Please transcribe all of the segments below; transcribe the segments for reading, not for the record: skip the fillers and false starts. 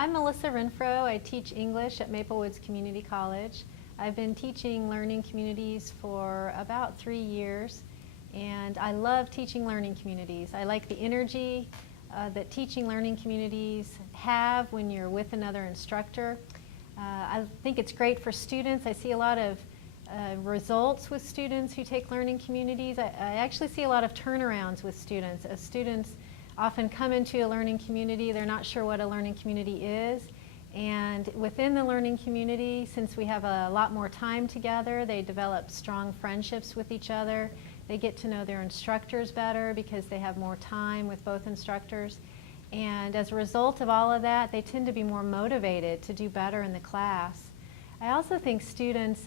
I'm Melissa Renfro. I teach English at Maple Woods Community College. I've been teaching learning communities for about 3 years, and I love teaching learning communities. I like the energy that teaching learning communities have when you're with another instructor. I think it's great for students. I see a lot of results with students who take learning communities. I actually see a lot of turnarounds with students. As students often come into a learning community, they're not sure what a learning community is. And within the learning community, since we have a lot more time together, they develop strong friendships with each other. They get to know their instructors better because they have more time with both instructors. And as a result of all of that, they tend to be more motivated to do better in the class. I also think students,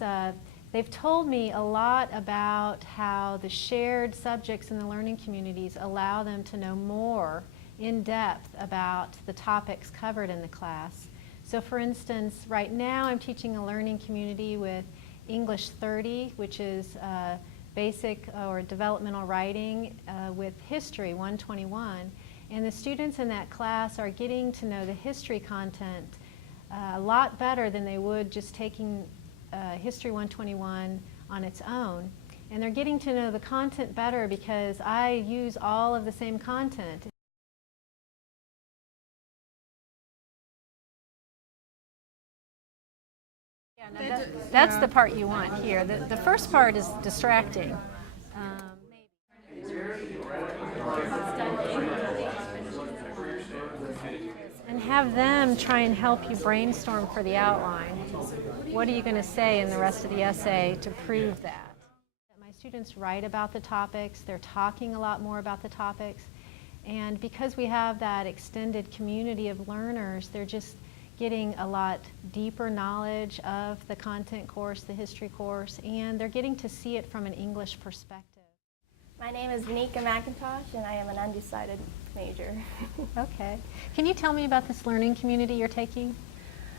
they've told me a lot about how the shared subjects in the learning communities allow them to know more in depth about the topics covered in the class. So for instance, right now I'm teaching a learning community with English 30, which is basic or developmental writing with History 121. And the students in that class are getting to know the history content a lot better than they would just taking History 121 on its own. And they're getting to know the content better because I use all of the same content. Yeah, no, that's the part you want here. The first part is distracting. And have them try and help you brainstorm for the outline. What are you going to say in the rest of the essay to prove that? My students write about the topics, they're talking a lot more about the topics, and because we have that extended community of learners, they're just getting a lot deeper knowledge of the content course, the history course, and they're getting to see it from an English perspective. My name is Nika McIntosh, and I am an undecided major. Okay. Can you tell me about this learning community you're taking?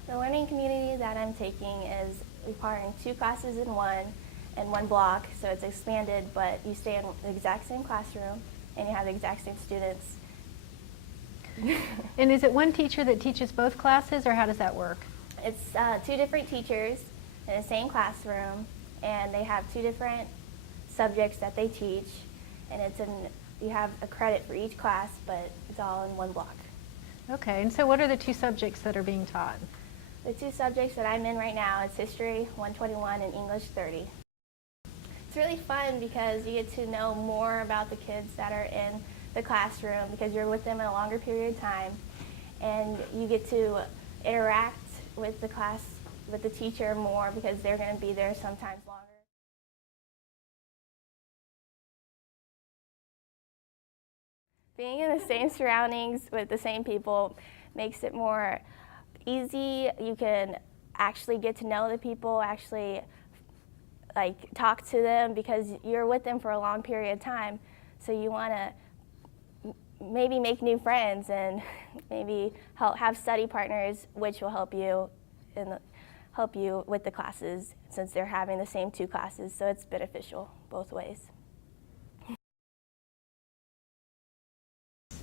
The learning community that I'm taking is requiring 2 classes in one block, so it's expanded, but you stay in the exact same classroom, and you have the exact same students. And is it one teacher that teaches both classes, or how does that work? It's 2 different teachers in the same classroom, and they have 2 different subjects that they teach, and you have a credit for each class, but it's all in one block. Okay, and so what are the 2 subjects that are being taught? The 2 subjects that I'm in right now is History 121 and English 30. It's really fun because you get to know more about the kids that are in the classroom because you're with them in a longer period of time, and you get to interact with the class, with the teacher more because they're going to be there sometimes longer. Being in the same surroundings with the same people makes it more easy. You can actually get to know the people, actually talk to them because you're with them for a long period of time. So you want to maybe make new friends and maybe have study partners, which will help you with the classes since they're having the same 2 classes. So it's beneficial both ways.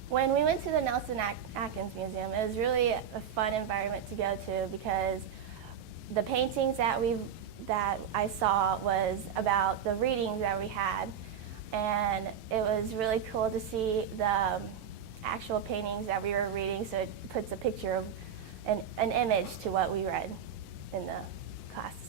When we went to the Nelson Atkins Museum, it was really a fun environment to go to because the paintings that I saw was about the readings that we had, and it was really cool to see the actual paintings that we were reading, so it puts a picture of an image to what we read in the class.